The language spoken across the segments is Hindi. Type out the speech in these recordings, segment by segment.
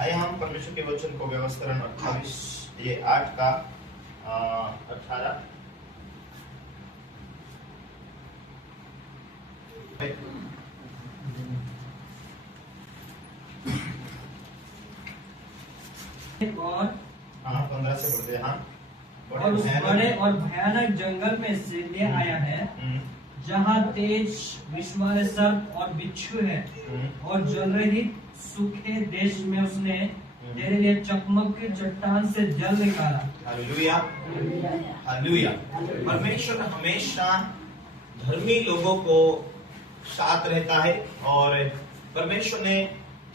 आइए हम परमेश्वर के वचन को व्यवस्थरण 28 ये 8 का 18 और 15 से पढ़ते हैं। और उस बड़े और भयानक जंगल में से ले आया है जहाँ तेज विषवाले सर्प और बिच्छू है और जल रहित सूखे देश में उसने तेरे लिए चकमक की चट्टान से जल निकाला। Hallelujah hallelujah. परमेश्वर हमेशा धर्मी लोगों को साथ रहता है और परमेश्वर ने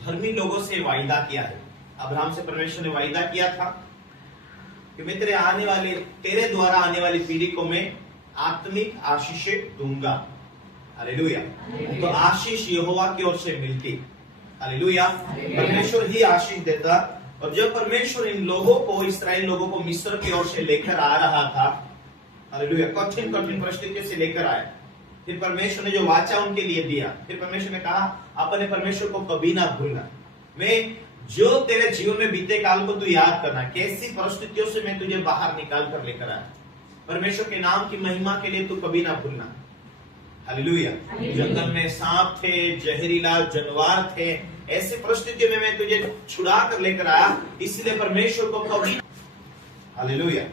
धर्मी लोगों से वायदा किया है। अब्राहम से परमेश्वर ने वायदा किया था कि मैं तेरे द्वारा आने वाली पीढ़ी को मैं आत्मिक आशीषें दूंगा। हालेलुया। तो आशीष यहोवा की ओर से मिलती। हालेलुया। परमेश्वर ही आशीष देता। और जब परमेश्वर इन लोगों को, इस्राएल लोगों को मिस्र की ओर से लेकर आ रहा था, हालेलुया, कठिन कठिन परिस्थितियों से लेकर आया, फिर परमेश्वर ने जो वाचा उनके लिए दिया, फिर परमेश्वर ने कहा अपने परमेश्वर को कभी ना भूलना। मैं जो तेरे जीवन में बीते काल को तू याद करना, कैसी परिस्थितियों से मैं तुझे बाहर निकाल कर लेकर आया, परमेश्वर के नाम की महिमा के लिए तू कभी ना भूलना। हालेलुया। जंगल में सांप थे, जहरीला जानवर थे, ऐसी परिस्थितियों में मैं तुझे छुड़ा कर लेकर आया, इसलिए परमेश्वर को कभी, हालेलुया,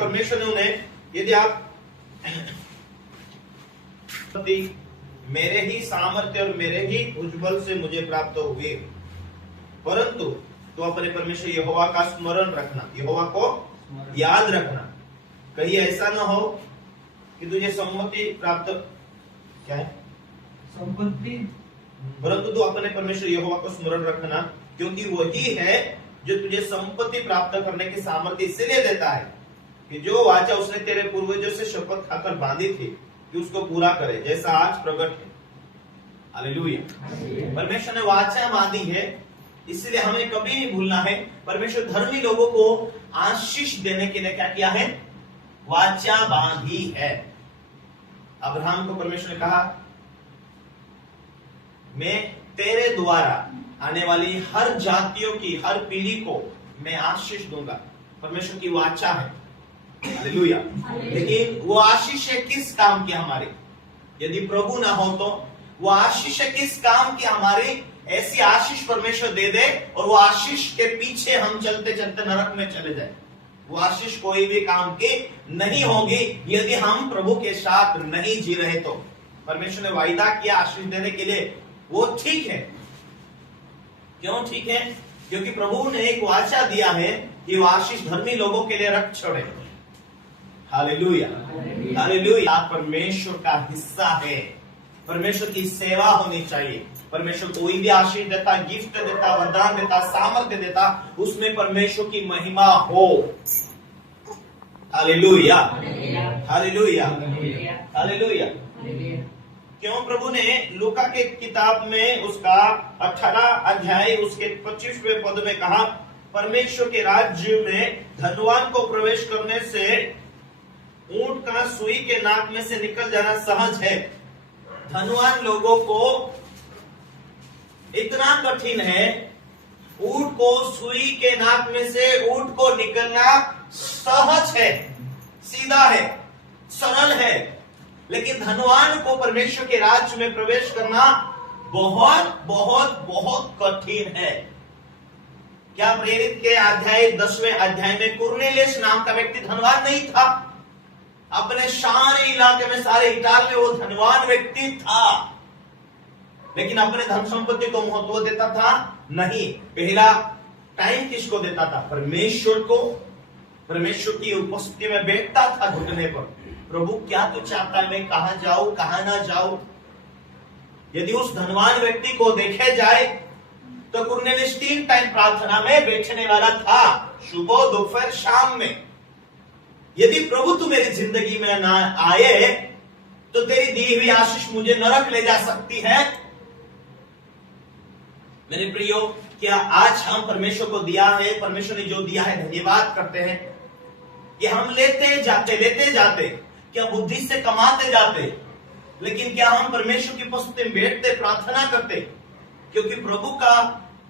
परमेश्वर ने उन्हें, यदि आप मेरे ही सामर्थ्य और मेरे ही भुजबल से मुझे प्राप्त हुए, परंतु तो अपने परमेश्वर यहोवा का स्मरण रखना, यहोवा को याद रखना। कहीं ऐसा ना हो कि तुझे सम्मति प्राप्त, क्या है संपत्ति, परंतु तो अपने परमेश्वर यहोवा को स्मरण रखना, क्योंकि वही है जो तुझे संपत्ति प्राप्त करने की सामर्थ्य इसलिए देता है कि जो वाचा उसने तेरे पूर्वजों से शपथ खाकर बांधी थी कि उसको पूरा करे, जैसा आज प्रकट है। हालेलुया। परमेश्वर ने वाचा बांधी है, इसलिए हमें कभी नहीं भूलना है। परमेश्वर धर्मी लोगों को आशीष देने के लिए क्या किया है? वाचा बांधी है। अब्राहम को परमेश्वर ने कहा मैं तेरे द्वारा आने वाली हर जातियों की, हर पीढ़ी को मैं आशीष दूंगा। परमेश्वर की वाचा है। हालेलुया। लेकिन वो आशीष है किस काम की हमारी? यदि प्रभु ना हो तो वो आशीष है किस काम की हमारी? ऐसी आशीष परमेश्वर दे दे और वो आशीष के पीछे हम चलते चलते नरक में चले जाए। वो आशीष कोई भी काम की नहीं होगी यदि हम प्रभु के साथ नहीं जी रहे तो। परमेश्वर ने वायदा किया आशीष देने के लिए, वो ठीक है। क्यों ठीक है? क्योंकि प्रभु ने एक वाचा दिया है कि वो आशीष धर्मी लोगों के लिए रख छोड़े। Hallelujah hallelujah. परमेश्वर का हिस्सा है, परमेश्वर की सेवा होनी चाहिए। परमेश्वर कोई भी आशीष देता, गिफ्ट देता, वरदान देता, सामर्थ्य देता, उसमें परमेश्वर की महिमा हो। Hallelujah hallelujah hallelujah. क्यों प्रभु ने लूका के किताब में उसका 18 अध्याय उसके 25वें पद में कहा, परमेश्वर के राज्य में धनवान को प्रवेश करने से ऊंट का सुई के नाक में से निकल जाना सहज है। धनवान लोगों को इतना कठिन है, ऊंट को सुई के नाक में से ऊंट को निकलना सहज है, सीधा है, सरल है। लेकिन धनवान को परमेश्वर के राज्य में प्रवेश करना बहुत बहुत बहुत कठिन है। क्या प्रेरित के अध्याय 10वें अध्याय में कुरनेलियुस नाम का व्यक्ति धनवान नहीं था? अपने सारे इलाके में, सारे इटाल में वो धनवान व्यक्ति था, लेकिन अपने धन संपत्ति को महत्व देता था नहीं। पहला टाइम किसको देता था? परमेश्वर को। परमेश्वर की उपस्थिति में बैठता था घुटने पर, प्रभु क्या तू चाहता है, मैं कहां जाऊं कहां ना जाऊं। यदि उस धनवान व्यक्ति को देखे जाए तो कुरनेलियुस 3 टाइम प्रार्थना में बैठने वाला था, सुबह, दोपहर, शाम में। यदि प्रभु तू मेरी जिंदगी में ना आए तो तेरी दी हुई आशीष मुझे नरक ले जा सकती है। मेरे प्रियो, क्या आज हम परमेश्वर को दिया है, परमेश्वर ने जो दिया है धन्यवाद करते हैं कि हम लेते जाते, क्या बुद्धि से कमाते जाते, लेकिन क्या हम परमेश्वर की उपस्थिति में बैठते प्रार्थना करते? क्योंकि प्रभु का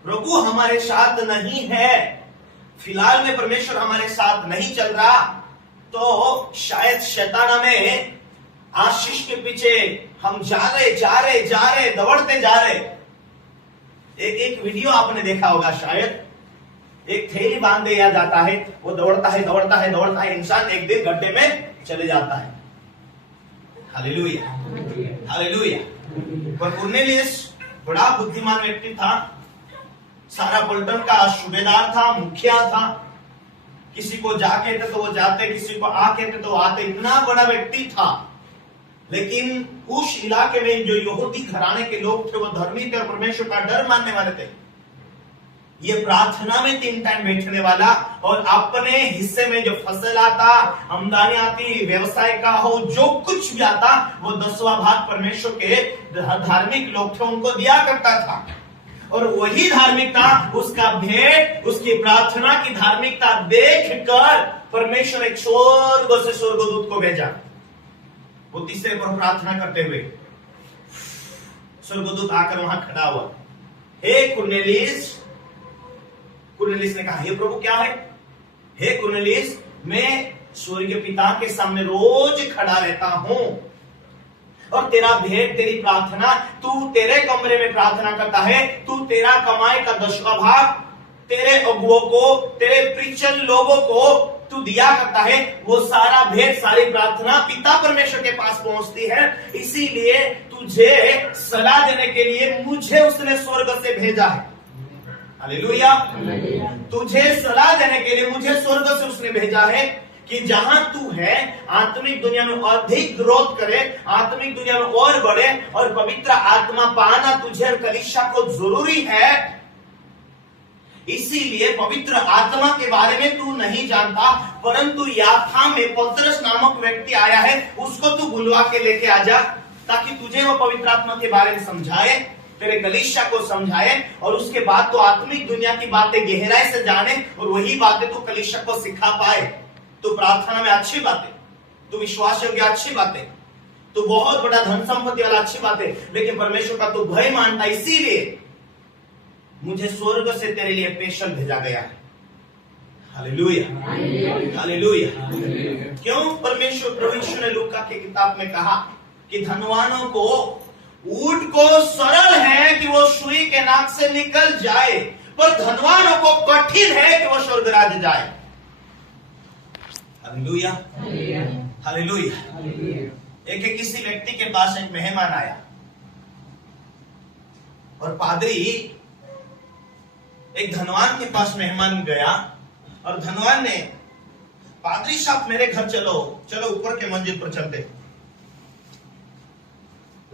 प्रभु हमारे साथ नहीं है, फिलहाल में परमेश्वर हमारे साथ नहीं चल रहा, तो शायद शैतान हमें आशीष के पीछे हम जा रहे दौड़ते जा रहे। एक वीडियो आपने देखा होगा शायद, एक थैली बांध दिया जाता है, वो दौड़ता है, इंसान एक दिन गड्ढे में चले जाता है। Hallelujah, hallelujah. पर कुरनेलियुस बड़ा बुद्धिमान व्यक्ति था, सारा पलटन का सूबेदार था, मुखिया था। किसी को जा कहते तो वो जाते, किसी को आ कहते तो आते, इतना बड़ा व्यक्ति था। लेकिन उस इलाके में जो यहूदी घराने के लोग थे वो धर्मी थे और परमेश्वर का डर मानने वाले थे। ये प्रार्थना में 3 टाइम बैठने वाला और अपने हिस्से में जो फसल आता, आमदनी आती, व्यवसाय का हो, जो कुछ भी आता, वो 10वां भाग परमेश्वर के धार्मिक लोग थे उनको दिया करता था। और वही धार्मिकता, उसका भेंट, उसकी प्रार्थना की धार्मिकता देखकर परमेश्वर एक स्वर्ग से स्वर्गदूत को भेजा। वो तीसरे पर प्रार्थना करते हुए स्वर्गदूत आकर वहां खड़ा हुआ। हे कुरनेलियुस, कुरनेलियुस ने कहा, हे प्रभु क्या है? हे कुरनेलियुस, मैं स्वर्गीय पिता के सामने रोज खड़ा रहता हूं और तेरा भेंट, तेरी प्रार्थना, तू तेरे कमरे में प्रार्थना करता है, तू तेरा कमाई का 10वां भाग तेरे अगुओं को, तेरे प्रीचर लोगों को तू दिया करता है। वो सारा भेंट, सारी प्रार्थना पिता परमेश्वर के पास पहुंचती है। इसीलिए तुझे सलाह देने के लिए मुझे उसने स्वर्ग से भेजा है। हालेलुया। तुझे सलाह देने के लिए मुझे स्वर्ग से उसने भेजा है कि जहां तू है आत्मिक दुनिया में अधिक ग्रोथ करे, आत्मिक दुनिया में और बढ़े, और पवित्र आत्मा पाना तुझे और कलीसिया को जरूरी है। इसीलिए पवित्र आत्मा के बारे में तू नहीं जानता, परंतु याफा में पतरस नामक व्यक्ति आया है, उसको तू बुलवा के लेके आ जा, ताकि तुझे वो पवित्र आत्मा के बारे में समझाए, तेरे कलीसिया को समझाए, और उसके बाद तो आत्मिक दुनिया की बातें गहराई से जाने, और वही बातें तू कलीसिया को सिखा पाए। तो प्रार्थना में अच्छी बातें, तो विश्वास योग्य अच्छी बातें, तो बहुत बड़ा धन संपत्ति वाला अच्छी बातें, लेकिन परमेश्वर का तो भय मानता, इसीलिए मुझे स्वर्ग से तेरे लिए स्पेशल भेजा गया है। Hallelujah, hallelujah. क्यों परमेश्वर प्रभु यीशु ने लूका की किताब में कहा कि धनवानों को, ऊंट को सरल है कि वो सुई के नाक से निकल जाए, पर धनवानों को कठिन है कि वो स्वर्ग राज्य जाए। Hallelujah, hallelujah. एक किसी व्यक्ति के पास एक मेहमान आया और पादरी एक धनवान के पास मेहमान गया और धनवान ने, पादरी साहब मेरे घर चलो, चलो ऊपर के मंजिल पर चलते।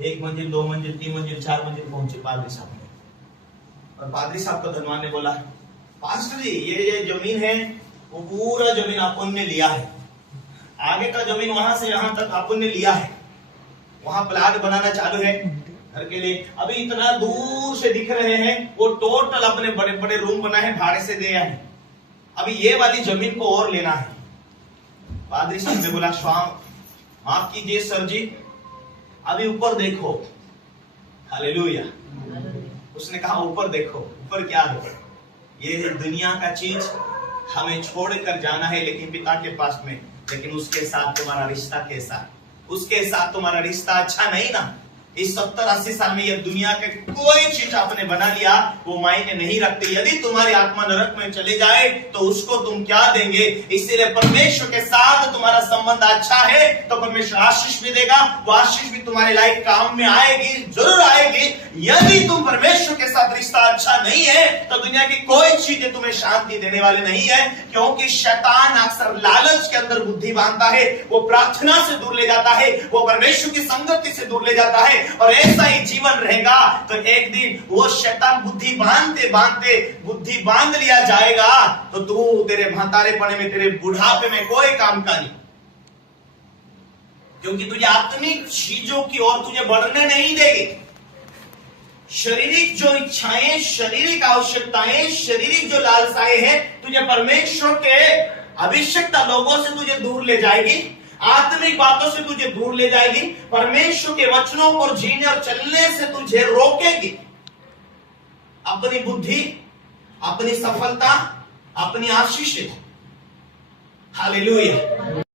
1 मंजिल, 2 मंजिल, 3 मंजिल, 4 मंजिल पहुंचे पादरी साहब ने। और पादरी साहब को धनवान ने बोला, पास्टर जी ये जमीन है, वो पूरा जमीन अपन ने लिया है, आगे का जमीन वहां से यहां तक अपन ने लिया है, वहां प्लाट बनाना चालू है घर के लिए, अभी इतना दूर से दिख रहे हैं, वो टोटल अपने बड़े बड़े रूम बनाए हैं, भाड़े से दिया है, अभी ये वाली जमीन को और लेना है। पादरी साहब ने बोला, माफ कीजिए सर जी, अभी ऊपर देखो। हालेलुया। उसने कहा ऊपर देखो, ऊपर क्या है? ये दुनिया का चीज हमें छोड़कर जाना है, लेकिन पिता के पास में, लेकिन उसके साथ तुम्हारा रिश्ता कैसा? उसके साथ तुम्हारा रिश्ता अच्छा नहीं ना। इस 70-80 साल में ये दुनिया के कोई चीज आपने बना लिया, वो मायने नहीं रखती। यदि तुम्हारी आत्मा नरक में चले जाए तो उसको तुम क्या देंगे? इसीलिए परमेश्वर के साथ तुम्हारा संबंध अच्छा है तो परमेश्वर आशीष भी देगा, वो आशीष भी तुम्हारे लाइफ काम में आएगी, जरूर आएगी। यदि तुम परमेश्वर के साथ रिश्ता अच्छा नहीं है तो दुनिया की कोई चीजें तुम्हें शांति देने वाले नहीं है, क्योंकि शैतान अक्सर लालच के अंदर बुद्धि बांधता है, वो प्रार्थना से दूर ले जाता है, वो परमेश्वर की संगति से दूर ले जाता है, और ऐसा ही जीवन रहेगा तो एक दिन वो शैतान बुद्धि बांधते बांधते बुद्धि बांध लिया जाएगा, तो तू तेरे भातारेपने में, तेरे बुढ़ापे में कोई काम का नहीं, क्योंकि तुझे आत्मिक चीजों की ओर तुझे बढ़ने नहीं देगी। शारीरिक जो इच्छाएं, शारीरिक आवश्यकताएं, शारीरिक जो लालसाएं हैं, तुझे परमेश्वर के अभिषिक्त लोगों से तुझे दूर ले जाएगी, आत्मिक बातों से तुझे दूर ले जाएगी, परमेश्वर के वचनों पर जीने और चलने से तुझे रोकेगी। अपनी बुद्धि, अपनी सफलता, अपनी आशीष। हालेलुया।